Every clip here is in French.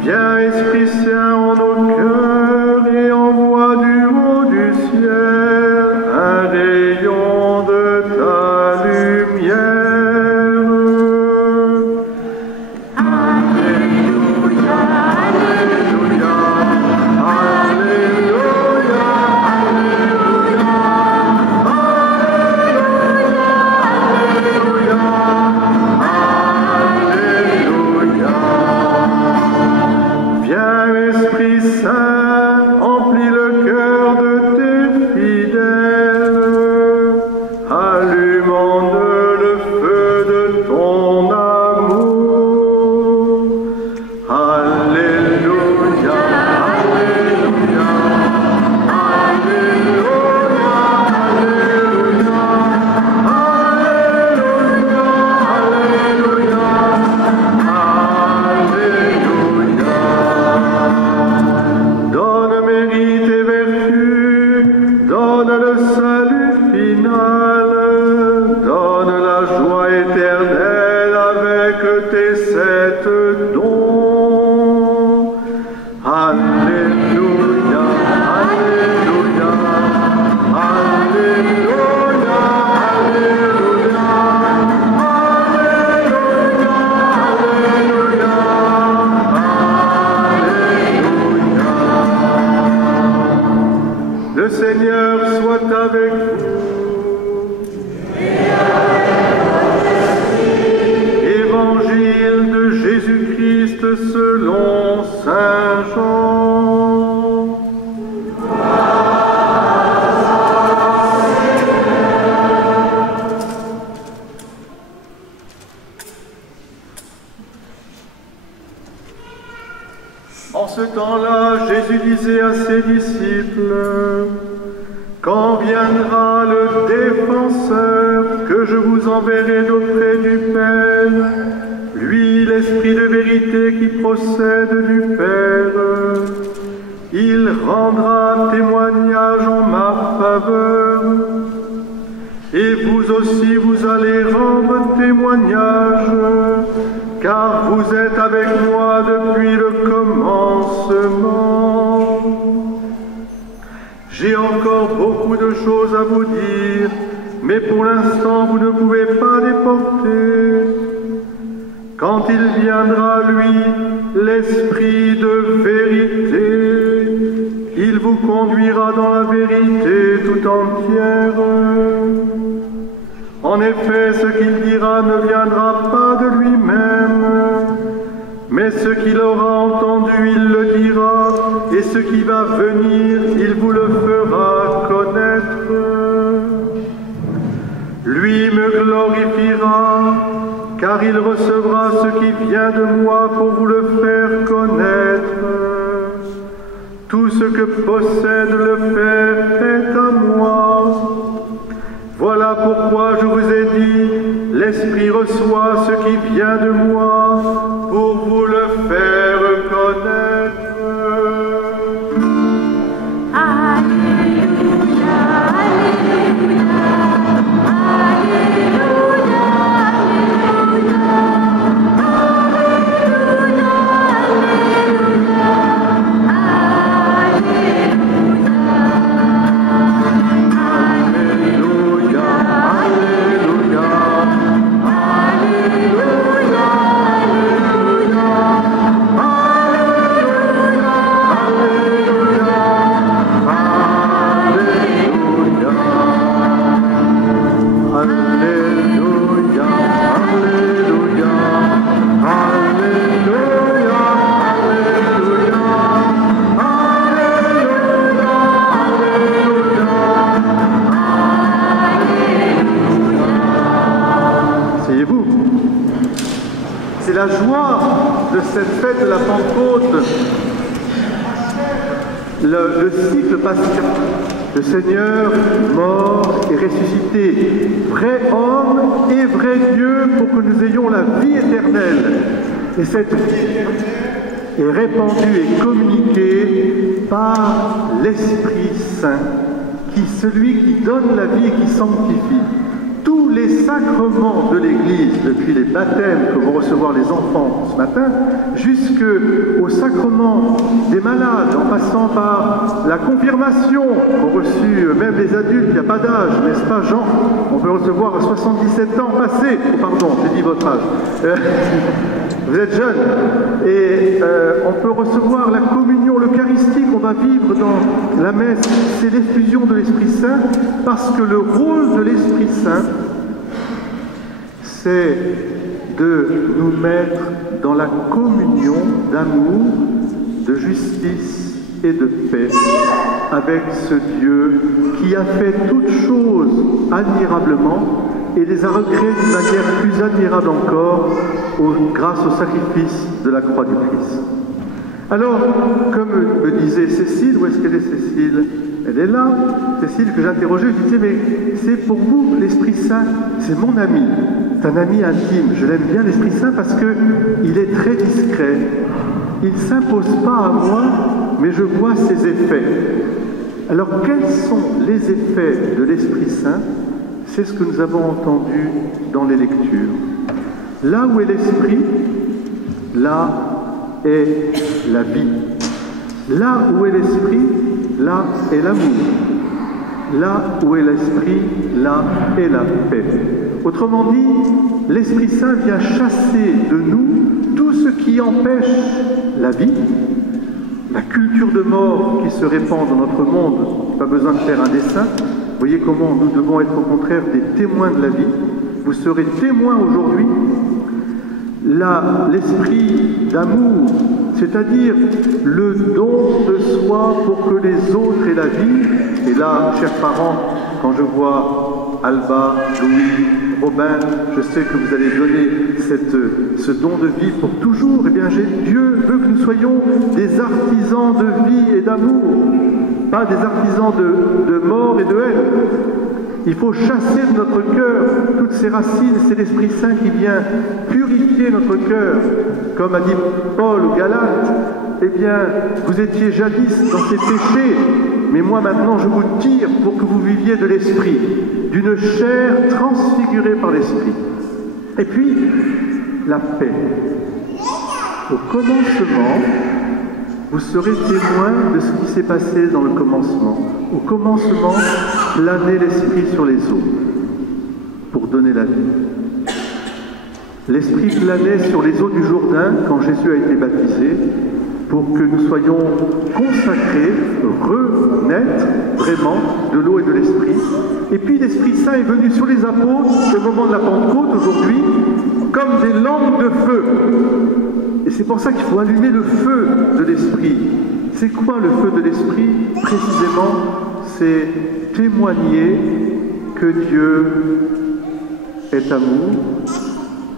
Viens, Esprit Saint, en nos cœurs et envoie du haut du ciel un rayon de ta lumière. Alléluia, Alléluia, Alléluia, Alléluia, Alléluia, Alléluia. Viens, Esprit Saint, emplis le cœur de tes fidèles, allume en eux le feu de ton amour. Alléluia, Alléluia, Alléluia, Alléluia, Alléluia, Alléluia. Donne mérite et vertu, donne le salut final, donne la joie éternelle avec tes 7 dons. Alléluia, Alléluia, Alléluia, Alléluia, Alléluia, Alléluia. Le Seigneur soit avec vous. Évangile de Jésus-Christ selon Saint Jean. En ce temps-là, Jésus disait à ses disciples, « Quand viendra le défenseur que je vous enverrai d'auprès du Père, lui, l'Esprit de vérité qui procède du Père, il rendra témoignage en ma faveur. Et vous aussi, vous allez rendre témoignage, car vous êtes avec moi depuis le commencement. J'ai encore beaucoup de choses à vous dire, mais pour l'instant vous ne pouvez pas les porter. Quand il viendra, lui, l'Esprit de vérité, il vous conduira dans la vérité tout entière. En effet, ce qu'il dira ne viendra pas de lui-même, mais ce qu'il aura entendu, il le dira, et ce qui va venir, il vous le fera connaître. Lui me glorifiera, car il recevra ce qui vient de moi pour vous le faire connaître. Tout ce que possède le Père est à moi. Voilà pourquoi je vous ai dit, l'Esprit reçoit ce qui vient de moi pour vous le faire connaître. Alléluia, Alléluia, Alléluia, C'est la joie de cette fête de la Pentecôte, le cycle pascal. Le Seigneur mort et ressuscité, vrai homme et vrai Dieu pour que nous ayons la vie éternelle. Et cette vie éternelle est répandue et communiquée par l'Esprit Saint, celui qui donne la vie et qui sanctifie. Tous les sacrements de l'Église, depuis les baptêmes que vont recevoir les enfants ce matin, jusqu'au sacrement sacrement des malades, en passant par la confirmation qu'ont reçu même les adultes, il n'y a pas d'âge, n'est-ce pas Jean? On peut recevoir à 77 ans passés. Oh, pardon, j'ai dit votre âge. Vous êtes jeune. Et on peut recevoir la communion, l'Eucharistie qu'on va vivre dans la messe. C'est l'effusion de l'Esprit Saint, parce que le rôle de l'Esprit Saint, c'est de nous mettre dans la communion d'amour, de justice et de paix avec ce Dieu qui a fait toutes choses admirablement et les a recréées d'une manière plus admirable encore grâce au sacrifice de la croix du Christ. Alors, comme me disait Cécile, où est-ce qu'elle est Cécile? Elle est là, Cécile que j'interrogeais, je disais, mais c'est pour vous l'Esprit Saint, c'est mon ami, c'est un ami intime, je l'aime bien l'Esprit Saint parce qu'il est très discret, il ne s'impose pas à moi, mais je vois ses effets. Alors quels sont les effets de l'Esprit Saint? C'est ce que nous avons entendu dans les lectures. Là où est l'Esprit, là est la vie. Là où est l'Esprit, là est l'amour. Là où est l'Esprit, là est la paix. Autrement dit, l'Esprit Saint vient chasser de nous tout ce qui empêche la vie, la culture de mort qui se répand dans notre monde. Pas besoin de faire un dessin. Vous voyez comment nous devons être au contraire des témoins de la vie. Vous serez témoins aujourd'hui. L'esprit d'amour, c'est-à-dire le don de soi pour que les autres aient la vie. Et là, chers parents, quand je vois Alba, Louis, Robin, je sais que vous allez donner ce don de vie pour toujours. Eh bien, Dieu veut que nous soyons des artisans de vie et d'amour, pas des artisans de mort et de haine. Il faut chasser de notre cœur toutes ces racines, c'est l'Esprit Saint qui vient purifier notre cœur. Comme a dit Paul aux Galates, eh bien, vous étiez jadis dans ces péchés, mais moi maintenant je vous tire pour que vous viviez de l'Esprit, d'une chair transfigurée par l'Esprit. Et puis, la paix. Au commencement, vous serez témoin de ce qui s'est passé dans le commencement. Au commencement, planait l'Esprit sur les eaux pour donner la vie. L'Esprit planait sur les eaux du Jourdain quand Jésus a été baptisé pour que nous soyons consacrés, renaître vraiment de l'eau et de l'Esprit. Et puis l'Esprit Saint est venu sur les apôtres au moment de la Pentecôte aujourd'hui comme des lampes de feu. Et c'est pour ça qu'il faut allumer le feu de l'Esprit. C'est quoi le feu de l'Esprit? Précisément, c'est témoigner que Dieu est amour,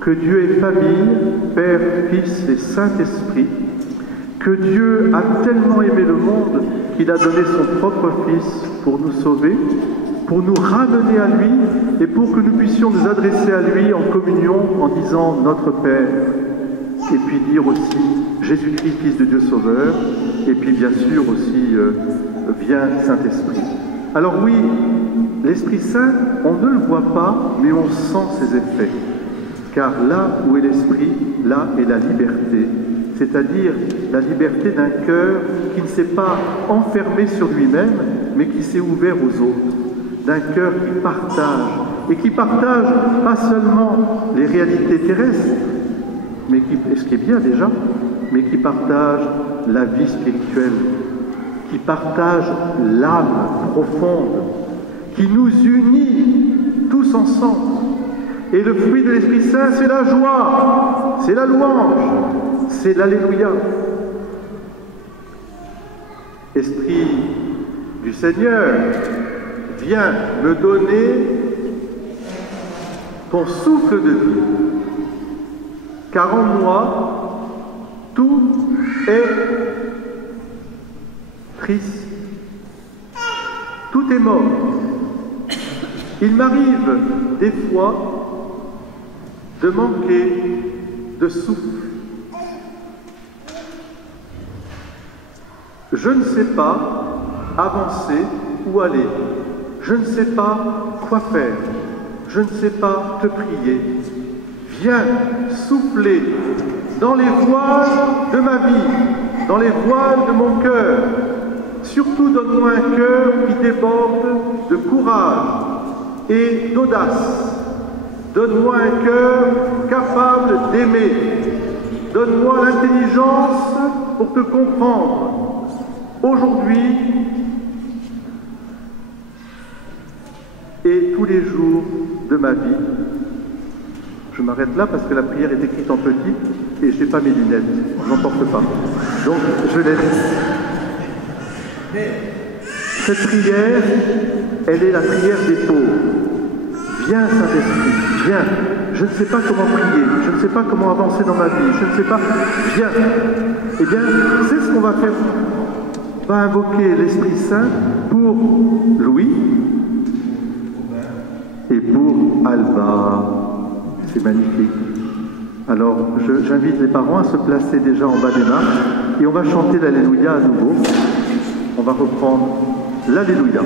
que Dieu est famille, Père, Fils et Saint-Esprit, que Dieu a tellement aimé le monde qu'il a donné son propre Fils pour nous sauver, pour nous ramener à lui et pour que nous puissions nous adresser à lui en communion en disant « Notre Père ». Et puis dire aussi Jésus-Christ, Fils de Dieu Sauveur, et puis bien sûr aussi vient Saint-Esprit. Alors oui, l'Esprit Saint, on ne le voit pas, mais on sent ses effets. Car là où est l'Esprit, là est la liberté, c'est-à-dire la liberté d'un cœur qui ne s'est pas enfermé sur lui-même, mais qui s'est ouvert aux autres, d'un cœur qui partage, et qui partage pas seulement les réalités terrestres, mais ce qui est bien déjà, mais qui partage la vie spirituelle, qui partage l'âme profonde, qui nous unit tous ensemble. Et le fruit de l'Esprit Saint, c'est la joie, c'est la louange, c'est l'Alléluia. Esprit du Seigneur, viens me donner ton souffle de vie. Car en moi, tout est triste. Tout est mort. Il m'arrive des fois de manquer de souffle. Je ne sais pas avancer ou aller. Je ne sais pas quoi faire. Je ne sais pas te prier. Viens souffler dans les voiles de ma vie, dans les voiles de mon cœur. Surtout, donne-moi un cœur qui déborde de courage et d'audace. Donne-moi un cœur capable d'aimer. Donne-moi l'intelligence pour te comprendre. Aujourd'hui et tous les jours de ma vie. Je m'arrête là parce que la prière est écrite en petit et je n'ai pas mes lunettes, je n'en porte pas. Donc je laisse. Cette prière, elle est la prière des pauvres. Viens Saint-Esprit, viens. Je ne sais pas comment prier, je ne sais pas comment avancer dans ma vie, je ne sais pas. Viens. Eh bien, c'est ce qu'on va faire. On va invoquer l'Esprit Saint pour Louis et pour Alba. C'est magnifique. Alors, j'invite les parents à se placer déjà en bas des marches et on va chanter l'Alléluia à nouveau. On va reprendre l'Alléluia.